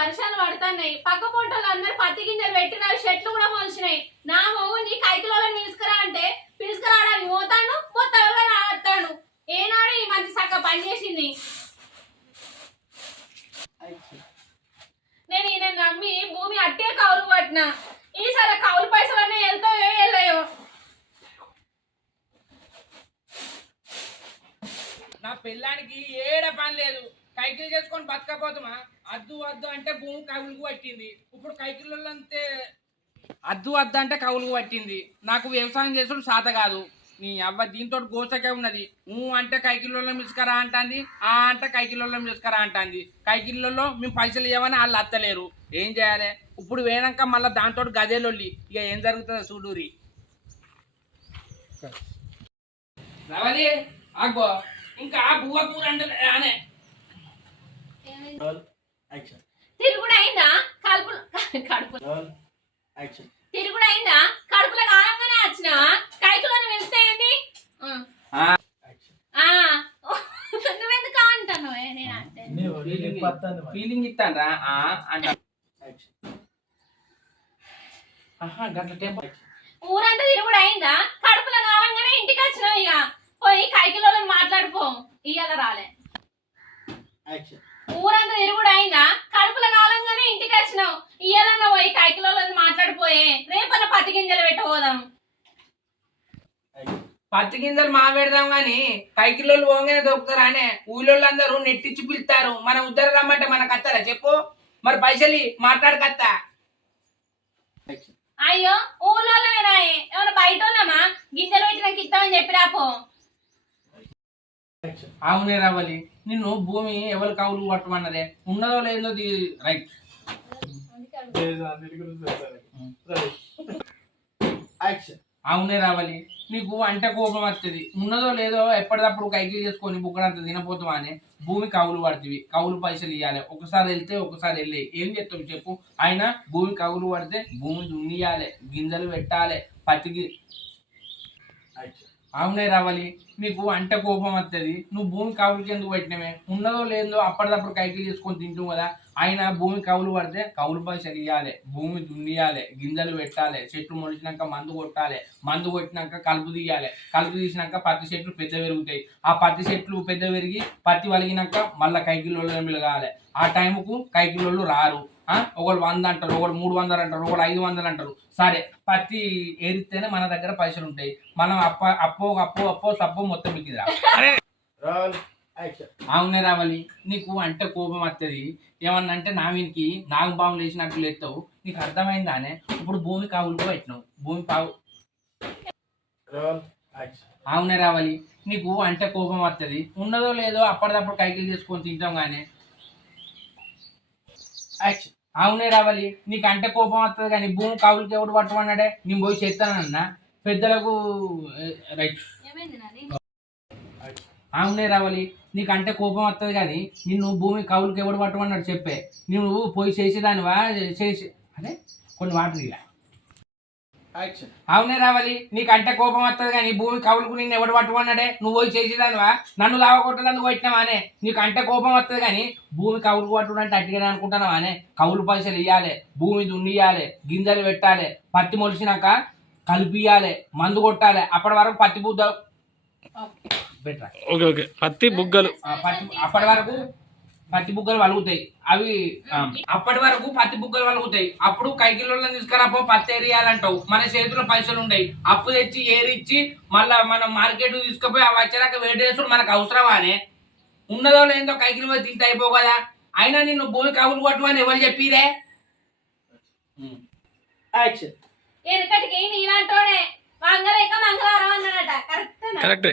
వర్షాలు పడుతున్నాయి. పక్క పొంటలు అందరు పత్తి గింజలు పెట్టిన చెట్లు కూడా మొలిచినాయి. నా మొగ్గు నీ కైకిలోలను తీసుకురా అంటే పిలుసుకురావడానికి పోతాను, మొత్తం వస్తాను. ఏనాడు ఈ మంచి చక్క పని చేసింది. నేను ఈయన నమ్మి భూమి అట్టే కౌలు పట్టిన. ఈసారి కౌలు పైసలన్నీ వెళ్తాయో వెళ్ళాయో. నా పిల్లానికి ఏడ పని లేదు, కైకిలు చేసుకొని బతకపోతామా? అద్దు వద్దు అంటే భూమి కవులుకు పట్టింది. ఇప్పుడు కైకిల్లో అంతే అద్దు వద్దు అంటే కవులుకు పట్టింది. నాకు వ్యవసాయం చేసుడు సాత కాదు. నీ అవ్వ దీంతో గోసకే ఉన్నది. అంటే కైకిల్లో మిసుకరా అంటుంది, అంటే కైకిల్లో మిసుకరా అంటుంది. కైకిల్లో మేము పైసలు ఇవ్వమని వాళ్ళు అత్తలేరు. ఏం చేయాలి? ఇప్పుడు వేనాక మళ్ళీ దాంతో గదేలొల్లి. ఇక ఏం జరుగుతుందో చూడూరి. రవలి అగ్గో ఇంకా బువ్వ కూర అంటే అనే తిరుగుడు అయిందా? కడుపులో తిరుగుడు అయిందా? కడుపులో కాలంగానే వచ్చినా కైకులను వెళ్తే ఏంది? నువ్వెందుకు అంటాను? ఫీలింగ్ ఇస్తాను అంట. ఊరంతా తిరుగుడు అయిందా? కడుపులో కాలంగానే ఇంటికి వచ్చినావు. ఇక పోయి కైకిలోలను మాట్లాడిపో. ఇయ్యాల రాలే. ఊరంతా తిరుగుడు అయిందా? కడుపుల కాలంగానే ఇంటికి వచ్చినావు. ఇయ్యాలన్నా పోయి కైకిలోలను మాట్లాడిపోయే. రేపన్న పత్తి గింజలు పెట్టబోదాం. పత్తి గింజలు మా పెడదాం గాని కైకిలోళ్ళు పోగానే దొరుకుతారా అనే ఊళ్ళోళ్ళు అందరూ నెట్టించి పిలుస్తారు. మనం ఉద్దరు రమ్మంటే మనకు అత్తారా చెప్పు? మరి పైసలు మాట్లాడకత్తా. అయ్యో ఊళ్ళో వినాయే, ఏమన్నా బయట ఉన్నామా? గింజలు పెట్టినాక ఇస్తామని చెప్పి రాపో. అవునే రావాలి. నిన్ను భూమి ఎవరు కవులు పట్టమన్నదే? ఉన్నదో లేదో రైట్. అవునే రావాలి. నీకు అంటే కోపం వస్తుంది. ఉన్నదో లేదో ఎప్పటికప్పుడు కైకిలు చేసుకొని బుక్కడంత తినపోతావా అని భూమి కవులు పడుతుంది. కవులు పైసలు ఇవ్వాలి. ఒకసారి వెళ్తే ఒకసారి వెళ్ళి ఏం చెప్తావు చెప్పు? అయినా భూమి కవులు పడితే భూమి దున్నియాలి, గింజలు పెట్టాలి, పత్తికి. అవునే రావాలి. నీకు అంటే కోపం వస్తుంది. నువ్వు భూమి కవులకి ఎందుకు పెట్టినవే? ఉన్నదో లేదో అప్పటిదప్పుడు కైకిలు చేసుకొని తింటావు కదా. అయినా భూమి కవులు పడితే కవులు పైసలు ఇవ్వాలి, భూమి దున్నియాలి, గింజలు పెట్టాలి, చెట్లు మొలిచినాక మందు కొట్టాలి, మందు కొట్టినాక కలుపు తీయాలి, కలుపు తీసినాక పత్తి చెట్లు పెద్ద పెరుగుతాయి. ఆ పత్తి చెట్లు పెద్ద పెరిగి పత్తి వలిగినాక మళ్ళీ కైకిలోళ్ళు మిలగాలి. ఆ టైంకు కైకిలోళ్ళు రారు. ఒకళ్ళు 100 అంటారు, ఒకళ్ళు 300 అంటారు, ఒకళ్ళు 500 అంటారు. సరే పత్తి ఏరిస్తేనే మన దగ్గర పైసలు ఉంటాయి. మనం అప్పో సప్పో మొత్తం మీకు అవునే రావాలి. నీకు అంటే కోపం వస్తుంది. ఏమన్నా అంటే నా వీనికి నాగబాములు వేసినట్లు ఎత్తావు. నీకు అర్థమైందానే? ఇప్పుడు భూమి కావులుగా పెట్టినావు. భూమి అవునే రావాలి. నీకు అంటే కోపం వస్తుంది. ఉన్నదో లేదో అప్పటిదప్పుడు కైకిలు చేసుకొని తింటాం కానీ. అవునే రావాలి. నీకు అంటే కోపం వస్తుంది కానీ భూమి కవులకి ఎవడు పట్టమన్నాడే? నేను పోయి చేస్తానన్నా పెద్దలకు రైట్. అవునే రావాలి. నీకు అంటే కోపం వస్తుంది కానీ నిన్ను భూమి కవులకి ఎవడు పట్టమన్నాడు చెప్పే? నువ్వు పోయి చేసేదానివా? చేసి అదే కొన్ని వాటర్ ఇలా. అవునే రావాలి. నీకు అంటే కోపం వస్తుంది కానీ భూమి కవులకు నిన్ను ఎవడు పట్టమన్నాడే? నువ్వు పోయి చేసేదానివా? నన్ను లావకొట్టడానికి వచ్చినావా అనే? నీకు అంటే కోపం వస్తుంది కానీ భూమి కవులకు పట్టుడంటే అట్టిగానే అనుకుంటున్నావా అనే? కవులు పైసలు ఇవ్వాలి, భూమి దున్నియాలి, గింజలు పెట్టాలి, పత్తి మొలిసినాక కలిపియాలి, మందు కొట్టాలి. అప్పటి వరకు పత్తి బుగ్గలు పత్తి బుగ్గలు అప్పటి వరకు పత్తి బుగ్గలు వలుగుతాయి. అవి అప్పటి వరకు పత్తి బుగ్గలు వలుగుతాయి. అప్పుడు కైకిల్లో తీసుకురాపో పత్తి ఏరియాలంటావు. మన చేతిలో పైసలు ఉండయి. అప్పు తెచ్చి ఏరిచ్చి మళ్ళా మనం మార్కెట్ తీసుకుపోయి అవి వచ్చాక వేడి చేసుడు మనకు అవసరమా అనే? ఉన్నదో లేదో కైకిలు పోయి తింటే అయిపో కదా. అయినా నిన్ను భూమి కవులు కొట్టమని ఎవరు చెప్పిరే? వెనకటికి నీలాంటోడే మంగళ మంగళవారం అన్నాడట. కరెక్ట్.